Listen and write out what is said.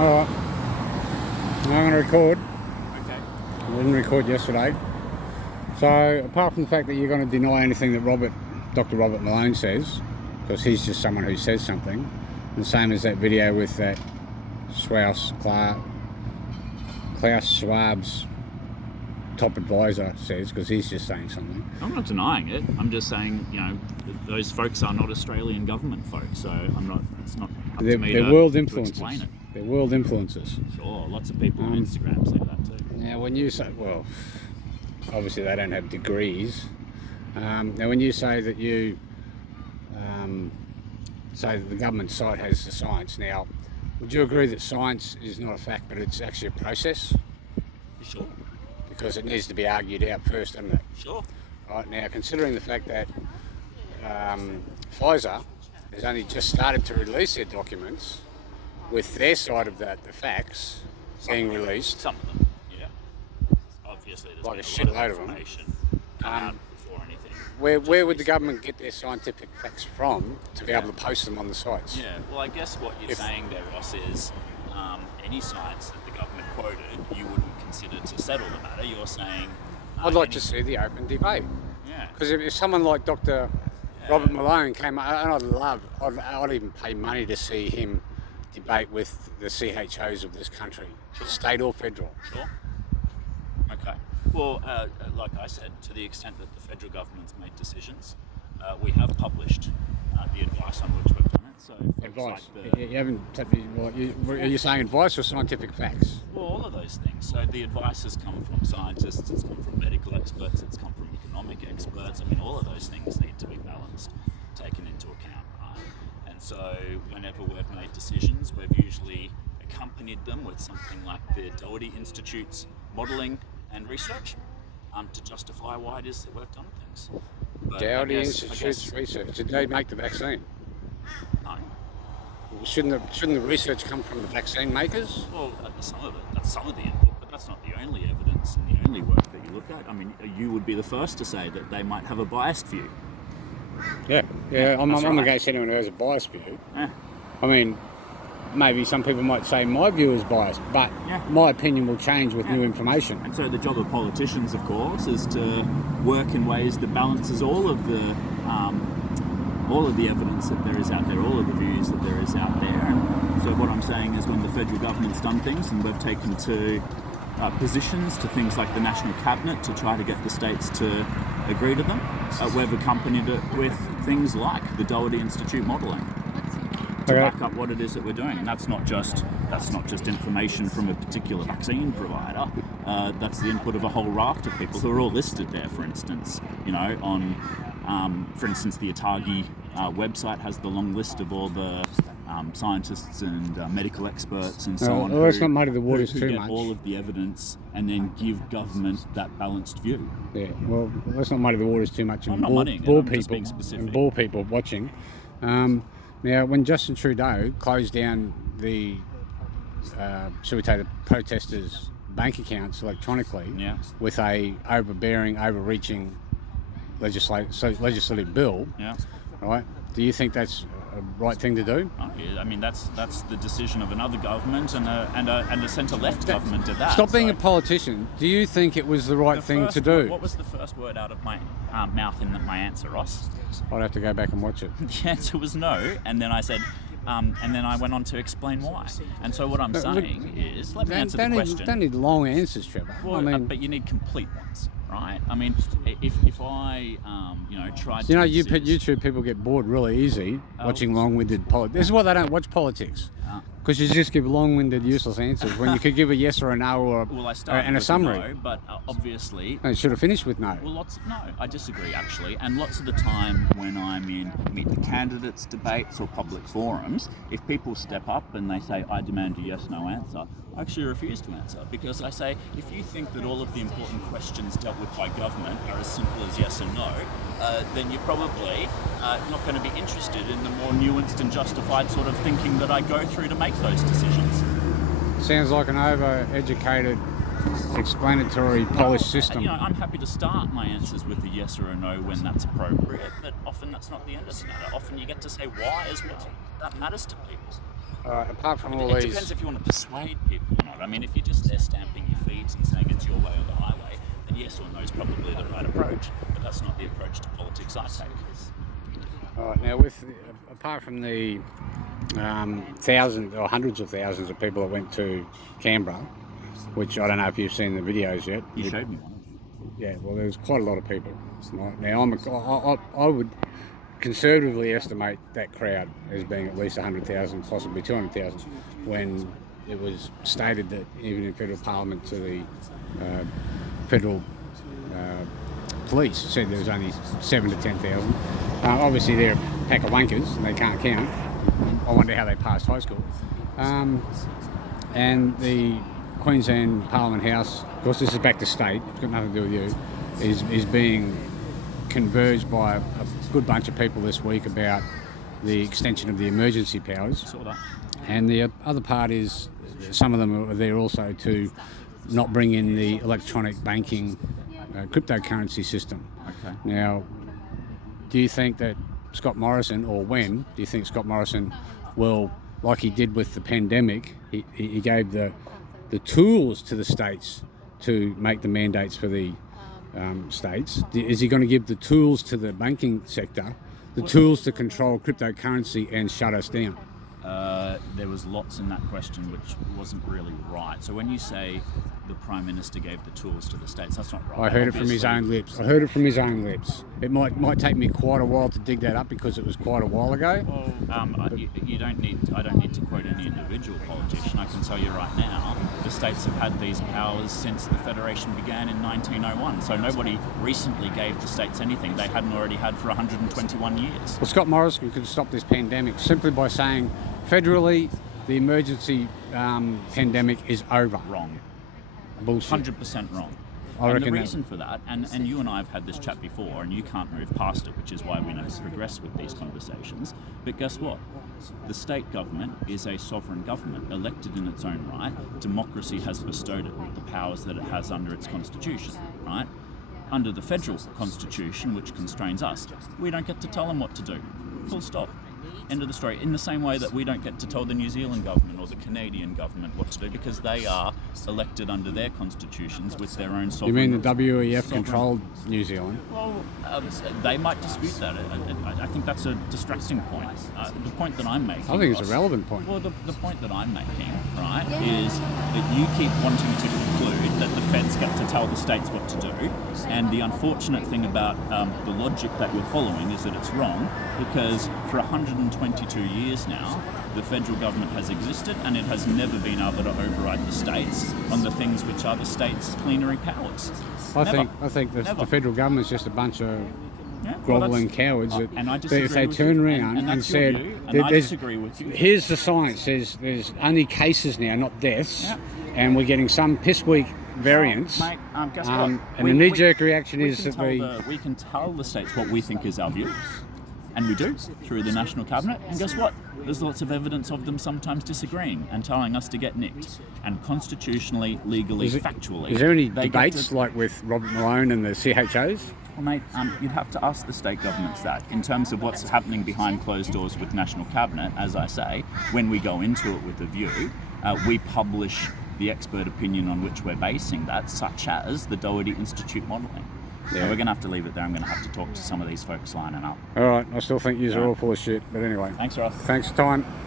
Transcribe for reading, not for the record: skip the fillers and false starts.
Alright, I'm going to record. Okay. I didn't record yesterday. So, apart from the fact that you're going to deny anything that Dr. Robert Malone says, because he's just someone who says something, the same as that video with that Klaus Schwab's top advisor says, because he's just saying something. I'm not denying it. I'm just saying, those folks are not Australian government folks, so it's not up to me to explain it. They're world influencers. Sure, lots of people on Instagram say that too. Now, when you say, well, obviously they don't have degrees. Now, when you say that say that the government site has the science, now, would you agree that science is not a fact, but it's actually a process? Sure. Because it needs to be argued out first, doesn't it? Sure. Right, now, considering the fact that Pfizer has only just started to release their documents with their side of the facts being released. Some of them, yeah. Obviously, there's like a been a lot shitload of of them. information come out before anything. Where would the government get their scientific facts from to be able to post them on the sites? Yeah, well, I guess what you're saying there, Ross, is any science that the government quoted, you wouldn't consider to settle the matter. You're saying... I'd like to see the open debate. Yeah. Because if someone like Dr. Robert Malone came up, and I'd even pay money to see him debate with the CHOs of this country, state or federal. Sure. Okay. Well, like I said, to the extent that the federal government's made decisions, we have published the advice on which we've done it. So advice. Like you haven't. Are you saying advice or scientific facts? Well, all of those things. So the advice has come from scientists, it's come from medical experts, it's come from economic experts. I mean, all of those things need to be balanced, taken into account, right? And so whenever we've made decisions, we've usually accompanied them with something like the Doherty Institute's modelling and research to justify why it is that we've done things. Doherty Institute's research. Did they make the vaccine? No. Shouldn't the research come from the vaccine makers? Well, that's some of the input, but that's not the only evidence and the only work that you look at. I mean, you would be the first to say that they might have a biased view. Yeah. I'm right. against anyone who has a biased view. Yeah. I mean, maybe some people might say my view is biased, but my opinion will change with new information. And so the job of politicians, of course, is to work in ways that balances all of the evidence that there is out there, all of the views that there is out there. And so what I'm saying is when the federal government's done things and we've taken to positions to things like the National Cabinet to try to get the states to agree to them, we've accompanied it with things like the Doherty Institute modelling to back up what it is that we're doing. And that's not just information from a particular vaccine provider. That's the input of a whole raft of people who are all listed there, for instance, for instance, the Atagi website has the long list of all the scientists and medical experts and so on. Let's not muddy the waters who too get much. all of the evidence and then give government that balanced view. Yeah, well, let's not muddy the waters too much and bore people watching. Now, when Justin Trudeau closed down the protesters' bank accounts electronically with a overreaching legislative bill, right? Do you think that's a right thing to do? I mean, that's the decision of another government and a centre-left government did that. Stop being a politician. Do you think it was the right thing to do? What was the first word out of my mouth in my answer, Ross? I'd have to go back and watch it. The answer was no, and then I said, and then I went on to explain why. And so what I'm saying is, let me answer the question. Don't need long answers, Trevor. Well, but you need complete ones, right? I mean, if I tried to... YouTube people get bored really easy watching long-winded politics. This is why they don't watch politics. Because you just give long-winded, useless answers when you could give a yes or a no and a summary. No, but obviously... It should have finished with no. Well, I disagree, actually. And lots of the time when I'm in Meet the Candidates debates or public forums, if people step up and they say, I demand a yes-no answer, I actually refuse to answer. Because I say, if you think that all of the important questions dealt with by government are as simple as yes and no, then you're probably not going to be interested in the more nuanced and justified sort of thinking that I go through to make those decisions. Sounds like an over-educated, explanatory, polished system. I'm happy to start my answers with a yes or a no when that's appropriate, but often that's not the end of the matter. Often you get to say why as well. That matters to people. Apart from all It these, depends if you want to persuade people or not. I mean, if you're just there stamping your feet and saying it's your way or the highway, then yes or no is probably the right approach. But that's not the approach to politics I take. now apart from the thousands or hundreds of thousands of people that went to Canberra, which I don't know if you've seen the videos yet. You showed me one. Yeah, well, there was quite a lot of people. Right? Now, I would conservatively estimate that crowd as being at least 100,000, possibly 200,000, when it was stated that even in federal parliament to the federal police said there was only 7 to 10,000. Obviously, they're a pack of wankers and they can't count. I wonder how they passed high school. And the Queensland Parliament House, of course, this is back to state. It's got nothing to do with you. Is being converged by a good bunch of people this week about the extension of the emergency powers. Saw that. And the other part is some of them are there also to not bring in the electronic banking cryptocurrency system. Okay. Now, do you think that Scott Morrison, or when do you think Scott Morrison will, like he did with the pandemic, he gave the tools to the states to make the mandates for the states? Is he going to give the tools to the banking sector, the tools to control cryptocurrency and shut us down? There was lots in that question which wasn't really right. So when you say the Prime Minister gave the tools to the states, that's not right. I heard it from his own lips. It might take me quite a while to dig that up because it was quite a while ago. Well, I don't need to quote any individual politician. I can tell you right now, the states have had these powers since the Federation began in 1901. So nobody recently gave the states anything they hadn't already had for 121 years. Well, Scott Morrison could stop this pandemic simply by saying, federally, the emergency pandemic is over. Wrong. Bullshit. 100% wrong. I And reckon the that- reason for that, and you and I have had this chat before, and you can't move past it, which is why we never progress with these conversations. But guess what? The state government is a sovereign government, elected in its own right. Democracy has bestowed it with the powers that it has under its constitution, right? Under the federal constitution, which constrains us, we don't get to tell them what to do. Full stop. End of the story. In the same way that we don't get to tell the New Zealand government or the Canadian government what to do, because they are elected under their constitutions with their own You sovereign... mean the WEF controlled New Zealand? Well, they might dispute that. I think that's a distracting point. The point that I'm making... I think it's Ross, a relevant point. Well, the point that I'm making, right, is that you keep wanting to conclude that the feds get to tell the states what to do, and the unfortunate thing about the logic that you're following is that it's wrong, because for 122 years now, the federal government has existed and it has never been able to override the states on the things which are the states' plenary powers. I Never. think the Never. federal government's just a bunch of Yeah, well, grovelling that's- cowards that and I if disagree they with turn you. around and that's your said, view, and I there's- disagree with you. here's the science, there's only cases now, not deaths, Yeah. and we're getting some piss weak variants. Mate, guess what? And the knee-jerk reaction we is can that we can tell the states what we think is our view, and we do through the national cabinet. And guess what? There's lots of evidence of them sometimes disagreeing and telling us to get nicked. And constitutionally, legally, factually, is there any they get debates to- like with Robert Malone and the CHOs? Well, mate, you'd have to ask the state governments that. In terms of what's happening behind closed doors with National Cabinet, as I say, when we go into it with a view, we publish the expert opinion on which we're basing that, such as the Doherty Institute modelling. Yeah. So we're going to have to leave it there. I'm going to have to talk to some of these folks lining up. All right, I still think you're all full of shit, but anyway. Thanks, Ross. Thanks for time.